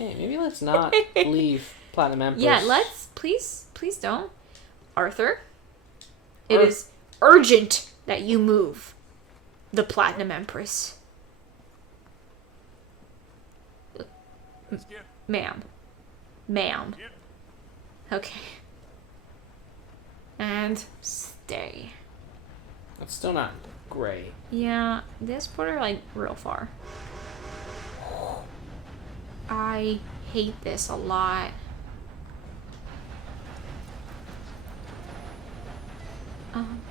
Hey, maybe let's not leave Platinum Empress. Yeah, let's. Please don't. Arthur, it is urgent that you move the Platinum Empress. Ma'am. Okay. And stay. It's still not great. Yeah, this put her like real far. I hate this a lot.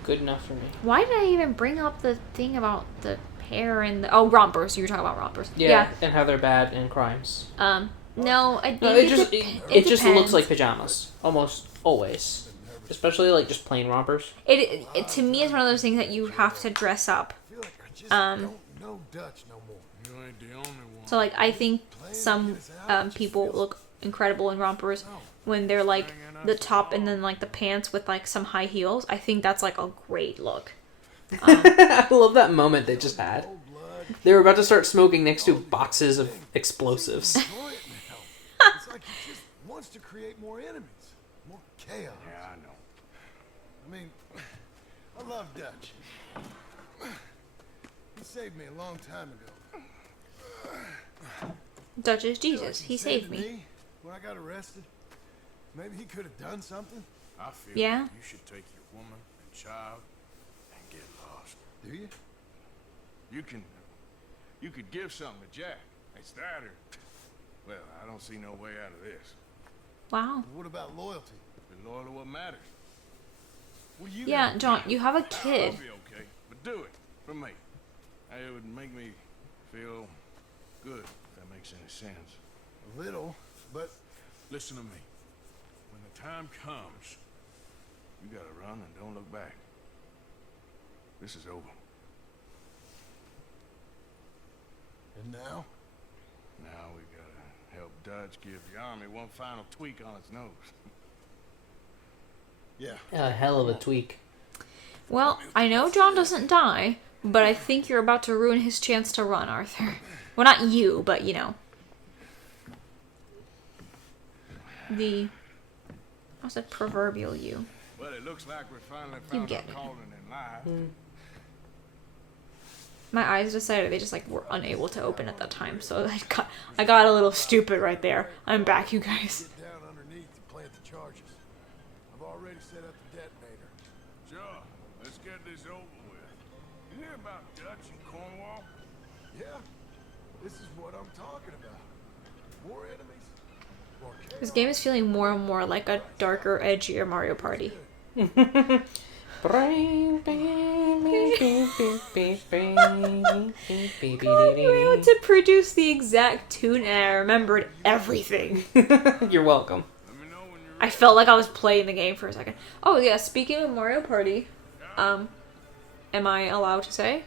Good enough for me. Why did I even bring up the thing about the hair and the... Oh, rompers. You were talking about rompers. Yeah, and how they're bad in crimes. No, I think it just looks like pajamas. Almost always. Especially, like, just plain rompers. It to me is one of those things that you have to dress up. So, like, I think some people look incredible in rompers when they're, like, the top and then, like, the pants with, like, some high heels. I think that's, like, a great look. I love that moment they just had. They were about to start smoking next to boxes of explosives. It's like he just wants to create more enemies, more chaos. Yeah, I know. I mean, I love Dutch. He saved me a long time ago. Dutch is Jesus. He saved me. When I got arrested, maybe he could have done something. I feel Yeah. like you should take your woman and child and get lost. Do you? You could give something to Jack. It's that or, well, I don't see no way out of this. Wow. What about loyalty? Be loyal to what matters. What are you Yeah, gonna do? John, you have a I'll kid. be okay, but do it for me. It would make me feel good, if that makes any sense. A little, but Listen to me. When the time comes, you gotta run and don't look back. This is over. and now? Now we gotta help Dutch give the army one final tweak on its nose. Yeah. A hell of a tweak. Well, I know John doesn't die, but I think you're about to ruin his chance to run, Arthur. Well, not you, but, you know. I said proverbial you. Well, it looks like we finally You found get our it. calling in life. My eyes decided they just, like, were unable to open at that time, so I got a little stupid right there. I'm back, you guys. Get down underneath to plant the charges. I've already set up the detonator. Sure, let's get this over with. You hear about Dutch and Cornwall? Yeah, this is what I'm talking about. More enemies, more chaos. This game is feeling more and more like a darker, edgier Mario Party. You We were able to produce the exact tune and I remembered everything. You're welcome. Let me know when you're I felt like I was playing the game for a second. Oh yeah, speaking of Mario Party, am I allowed to say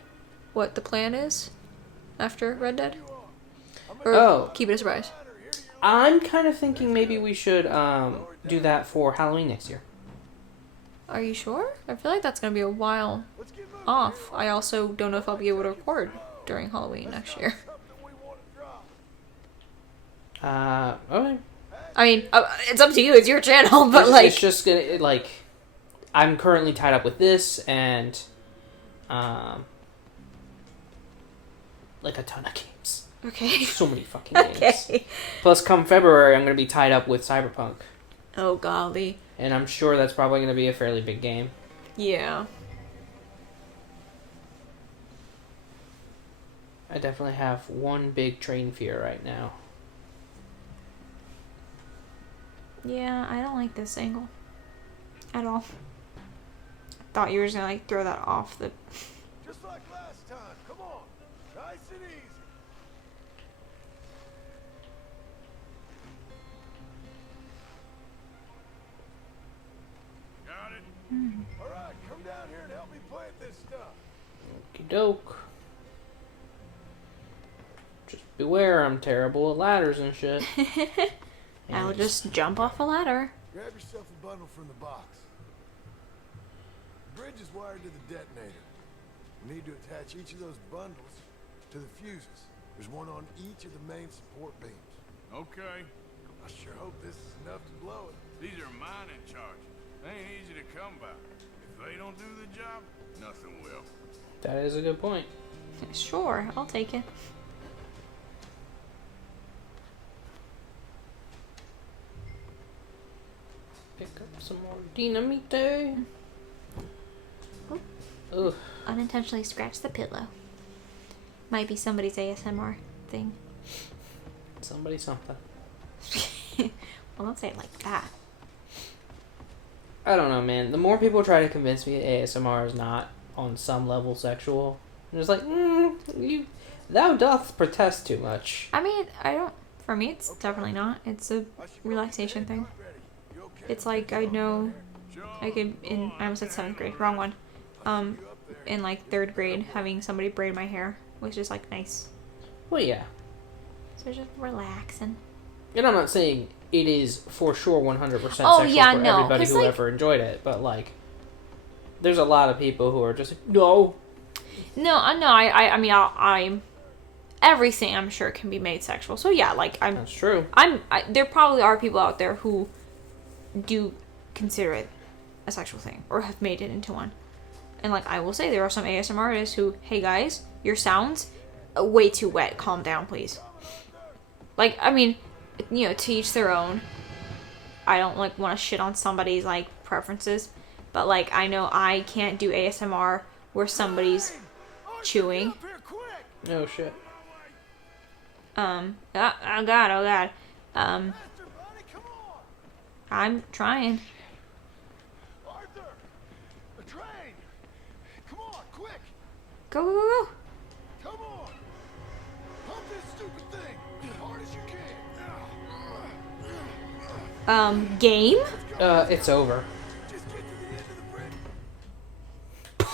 what the plan is after Red Dead? Or keep it a surprise? I'm kind of thinking maybe we should do that for Halloween next year. Are you sure? I feel like that's gonna be a while off. I also don't know if I'll be able to record during Halloween next year. Okay. I mean, it's up to you. It's your channel, but It's just gonna, like, I'm currently tied up with this and, like a ton of games. okay. So many fucking games. Okay. Plus, come February, I'm gonna be tied up with Cyberpunk. Oh golly. And I'm sure that's probably gonna be a fairly big game. Yeah. I definitely have one big train fear right now. Yeah, I don't like this angle. At all. Thought you were just gonna like throw that off the... Just like last time. Come on. Nice and easy. got it. All right, come down here and help me plant this stuff. Okie doke. Just beware, I'm terrible at ladders and shit. I'll just jump off a ladder. Grab yourself a bundle from the box. The bridge is wired to the detonator. We need to attach each of those bundles to the fuses. There's one on each of the main support beams. Okay. I sure hope this is enough to blow it. These are mine in charge. They ain't easy to come by. If they don't do the job, nothing will. That is a good point. Sure, I'll take it. Pick up some more dynamite. Ugh. Unintentionally scratch the pillow. Might be somebody's ASMR thing. Somebody something. Well, don't say it like that. I don't know, man. The more people try to convince me that ASMR is not on some level sexual, I'm just like, thou doth protest too much. I mean, I don't. For me, it's definitely not. It's a relaxation thing. It's like I know, like I almost said 7th grade, wrong one. In like 3rd grade, having somebody braid my hair was just like nice. Well, yeah. So just relaxing. And I'm not saying it is for sure 100% sexual Oh, for yeah, no, everybody 'cause, who like- ever enjoyed it, but like, there's a lot of people who are just like, no. No, I mean, I'm everything I'm sure can be made sexual. So yeah, like That's true. there probably are people out there who do consider it a sexual thing or have made it into one. And like I will say, there are some ASMR artists who, hey guys, your sounds way too wet. Calm down, please. Like, I mean, you know, to each their own. I don't like want to shit on somebody's like preferences, but like I know I can't do ASMR where somebody's chewing. Up here, quick! Oh shit. Oh god. Faster, buddy, come on! I'm trying. Arthur! The train! Come on, quick! Go. Come on! Pump this stupid thing as hard as you can! Game? It's over. Just get to the end of the bridge.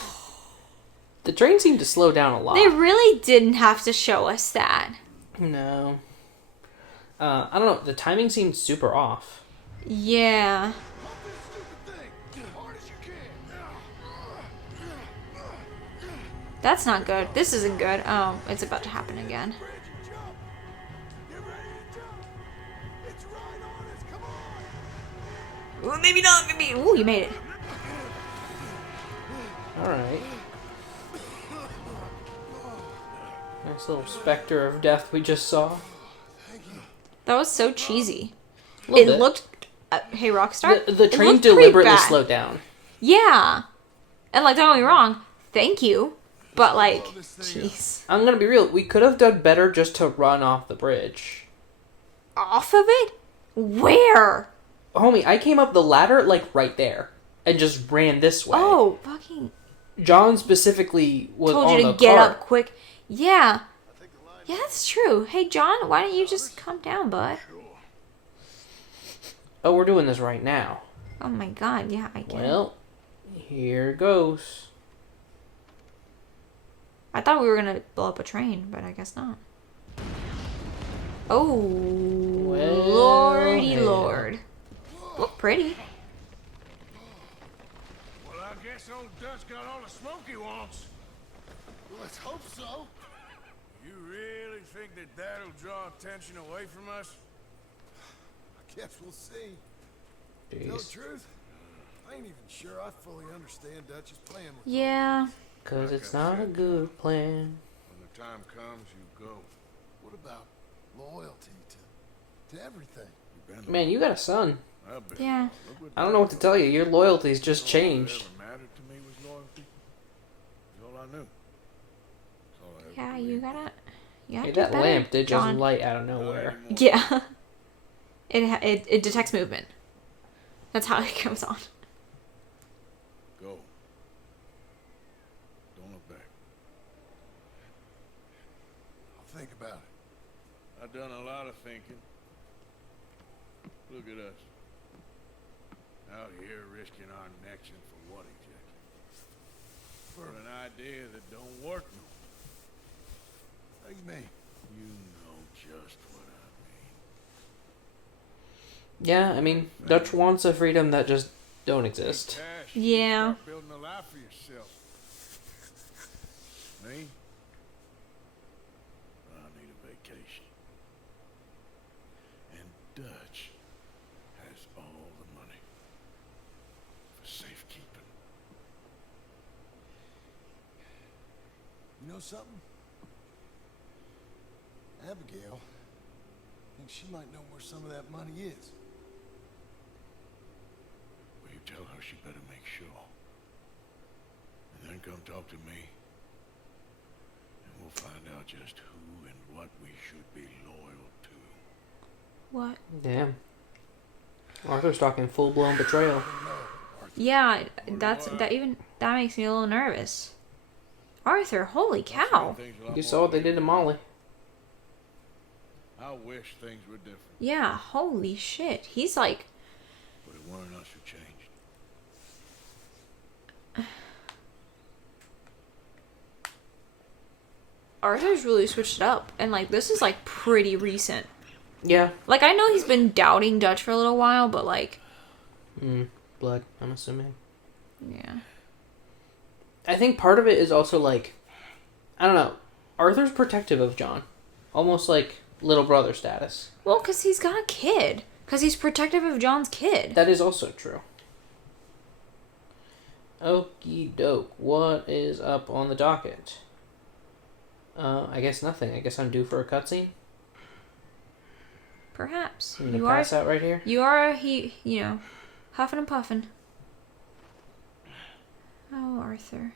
The train seemed to slow down a lot. They really didn't have to show us that. No. I don't know. The timing seemed super off. Yeah. Pump this stupid thing as hard as you can! That's not good. This isn't good. Oh, it's about to happen again. Bridge and jump! Get ready to jump! It's right on us, come on! Ooh, maybe not. Maybe. Ooh, you made it. Alright. Nice little specter of death we just saw. That was so cheesy. Little It bit. looked. Hey, Rockstar. The it train looked pretty deliberately bad. slowed down. Yeah. And like, don't get me wrong. Thank you. But like, jeez. I'm gonna be real. We could have done better just to run off the bridge. Off of it? Where? Homie, I came up the ladder, like, right there. And just ran this way. Oh, fucking. John specifically was Told on you to the get cart. up quick. Yeah. Yeah, that's true. Hey, John, why don't you just calm down, bud? Oh, we're doing this right now. Oh my god, yeah, I get it. Well, here goes. I thought we were gonna blow up a train, but I guess not. Oh, Well, lordy hell. lord. Look pretty. Well, I guess old Dutch got all the smoke he wants. Let's hope so. You really think that that'll draw attention away from us? I guess we'll see. Tell the Jeez. truth, I ain't even sure I fully understand Dutch's plan with Yeah. Because it's not a good plan. When the time comes, you go. What about loyalty to everything? You've been Man, you got a son. I bet. Yeah. Look what I don't know what to tell you. Your loyalties just All that changed. ever mattered to me was loyalty. That's all I knew. That's all I ever Yeah, believed. you gotta Hey, do that better, lamp did just John. light out of Not nowhere. anymore. Yeah. It detects movement. That's how it comes on. Go. Don't look back. I'll think about it. I've done a lot of thinking. Look at us. Out here risking our necks and for what exactly? For an idea that don't work no more. How you mean? You know just what I Yeah, I mean, Dutch wants a freedom that just don't exist. mean. Cash. Yeah. Start building a life for yourself. Me? I need a vacation. know something? Abigail thinks she might know where some of that money is. Well, you tell her she better make sure. And then come talk to me. And we'll find out just who and what we should be loyal to. What? Damn. Arthur's talking full-blown betrayal. Yeah, that makes me a little nervous. Arthur, holy cow. You saw what they did to Molly. I wish things were different, Yeah, holy shit. He's like, but it weren't us who changed. Arthur's really switched it up. And like, this is like pretty recent. Yeah. Like, I know he's been doubting Dutch for a little while, but like... Blood, I'm assuming. Yeah. I think part of it is also like, I don't know, Arthur's protective of John. Almost like little brother status. Well, because he's got a kid. Because he's protective of John's kid. That is also true. Okie doke. What is up on the docket? I guess nothing. I guess I'm due for a cutscene. Perhaps. I'm gonna pass out right here. You are, huffing and puffing. Oh, Arthur.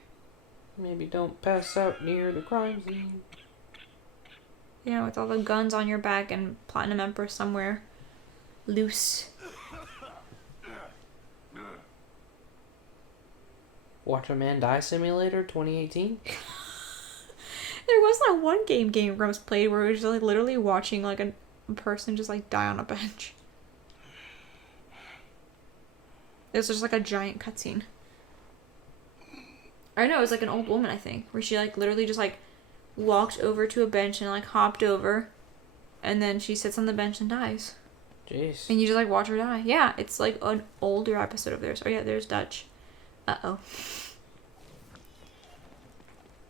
Maybe don't pass out near the crime scene. Yeah, with all the guns on your back and Platinum Empress somewhere loose. Watch a Man Die Simulator 2018? There was that one game Grumps played where it was just like literally watching like a person just like die on a bench. It was just like a giant cutscene. I know, it was like an old woman, I think, where she like literally just like walked over to a bench and like hopped over, and then she sits on the bench and dies. Jeez. And you just like watch her die. Yeah, it's like an older episode of theirs. Oh yeah, there's Dutch. Uh-oh.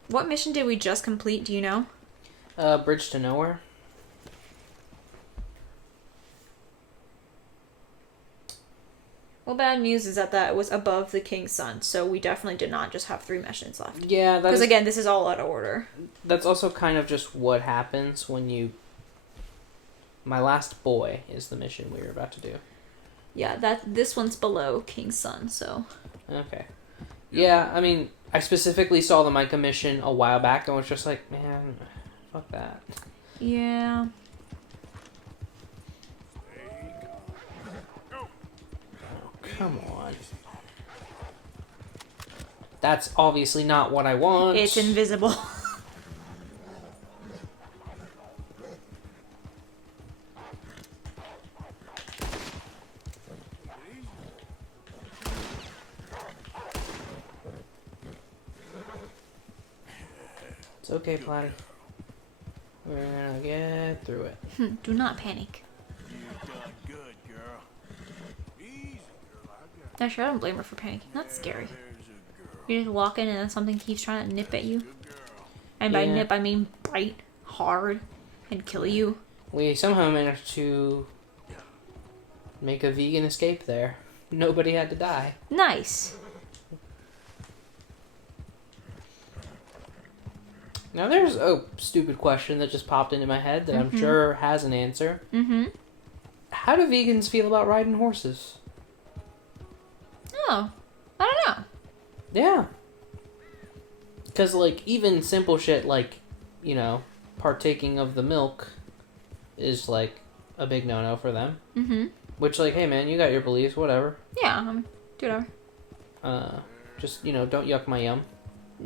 What mission did we just complete, do you know? Bridge to Nowhere. Well, bad news is that it was above the King's Son, so we definitely did not just have 3 missions left. Yeah, because again, this is all out of order. That's also kind of just what happens when you... My Last Boy is the mission we were about to do. Yeah, this one's below King's Son, so... Okay. Yeah, I mean, I specifically saw the Micah mission a while back and was just like, man, fuck that. Yeah. Come on. That's obviously not what I want. It's invisible. It's okay, Platy. We're gonna get through it. Do not panic. You've done good, girl. Easy, girl. Actually, I don't blame her for panicking. That's scary. There's a girl. You just walk in and then something keeps trying to nip at you. And by Yeah. nip, I mean bite hard and kill you. We somehow managed to make a vegan escape there. Nobody had to die. Nice. Now there's a stupid question that just popped into my head that I'm sure has an answer. Mm-hmm. How do vegans feel about riding horses? Oh, I don't know. Yeah. Because, like, even simple shit like, partaking of the milk is, like, a big no-no for them. Mm-hmm. Which, like, hey, man, you got your beliefs, whatever. Yeah, do whatever. Just, don't yuck my yum.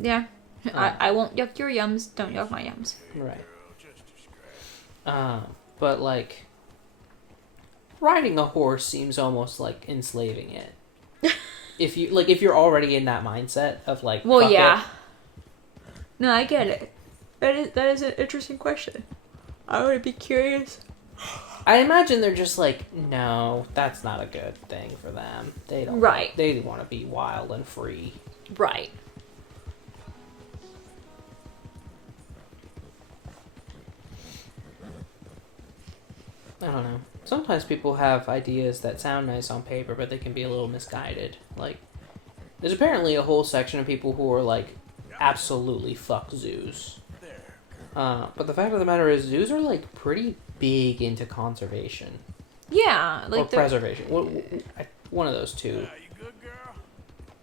Yeah. I won't yuck your yums. Don't yuck my yums. Right. But, like, riding a horse seems almost like enslaving it. if you're already in that mindset of, like, Well, fuck yeah. it. No, I get it. That is an interesting question. I would be curious. I imagine they're just like, no, that's not a good thing for them. They don't. Right. They want to be wild and free. Right. I don't know. Sometimes people have ideas that sound nice on paper, but they can be a little misguided. Like, there's apparently a whole section of people who are like, absolutely fuck zoos. But the fact of the matter is, zoos are like pretty big into conservation Yeah, or like preservation. One of those two.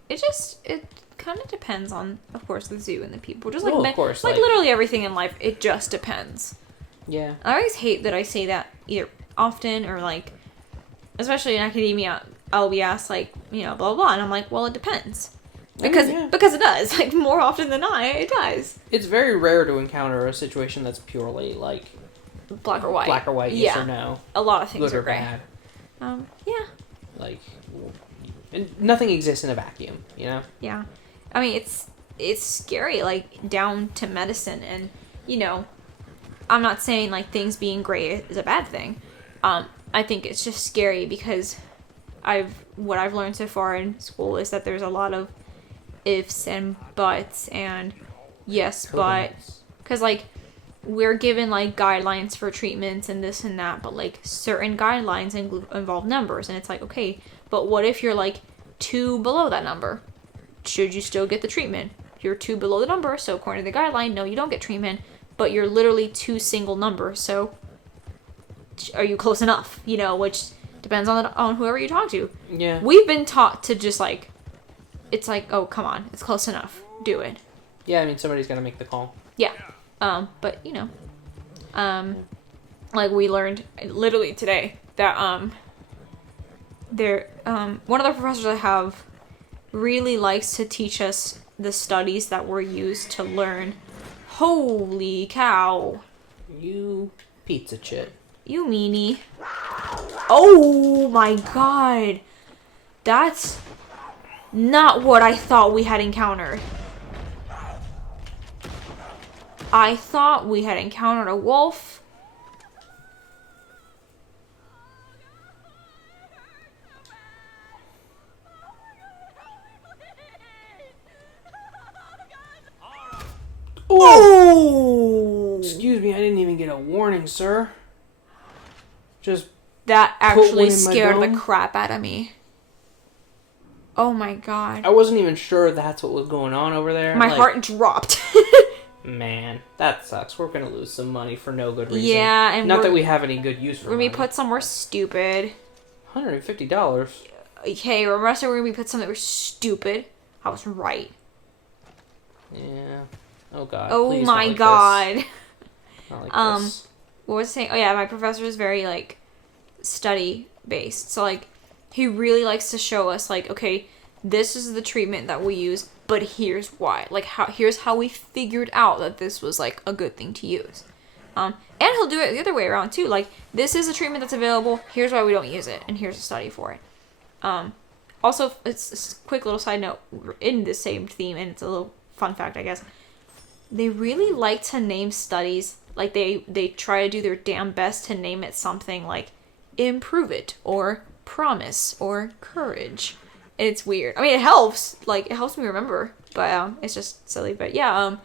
it kind of depends on, of course, the zoo and the people. Just like Of course, like literally everything in life, it just depends. Yeah. I always hate that I say that either often or like, especially in academia, I'll be asked like, blah blah blah, and I'm like, well, it depends. Because it does. Like more often than not, it does. It's very rare to encounter a situation that's purely like Black or white. Black or white, yes or no. A lot of things Good are or gray. bad. Yeah. Like, and nothing exists in a vacuum, you know? Yeah. I mean, it's scary, like, down to medicine. And, I'm not saying, like, things being gray is a bad thing. I think it's just scary because what I've learned so far in school is that there's a lot of ifs and buts and yes, but. Because, like, we're given, like, guidelines for treatments and this and that, but, like, certain guidelines involve numbers. And it's like, okay, but what if you're, like, 2 below that number? Should you still get the treatment? You're 2 below the number, so according to the guideline, no, you don't get treatment, but you're literally 2 single numbers, so are you close enough? Which depends on whoever you talk to. Yeah. We've been taught to just, like, it's like, oh, come on, it's close enough. Do it. Yeah, I mean, somebody's got to make the call. Yeah. But, like, we learned literally today that, one of the professors I have really likes to teach us the studies that were used to learn. Holy cow. You pizza chit. You meanie. Oh my god. That's not what I thought we had encountered. I thought we had encountered a wolf. Oh! Excuse me, I didn't even get a warning, sir. Just That one actually in my scared the dome. crap out of me. Oh my god. I wasn't even sure that's what was going on over there. My Like, heart dropped. Man, that sucks. We're gonna lose some money for no good reason. Yeah, and not we're- that we have any good use for We're money. gonna be put somewhere stupid. $150. Okay, remember I said we're gonna be put somewhere stupid? I was right. Yeah. Oh god. Oh please my not like god. This. Not like this. What was I saying? Oh yeah, my professor is very, like, study based. So, like, he really likes to show us, like, okay, this is the treatment that we use, but here's why. Like, here's how we figured out that this was, like, a good thing to use. And he'll do it the other way around too. Like, this is a treatment that's available. Here's why we don't use it, and here's a study for it. Also, it's a quick little side note in the same theme, and it's a little fun fact, I guess. They really like to name studies, like they try to do their damn best to name it something like improve it or promise or courage. It's weird. I mean, it helps. Like, it helps me remember, but it's just silly. But yeah.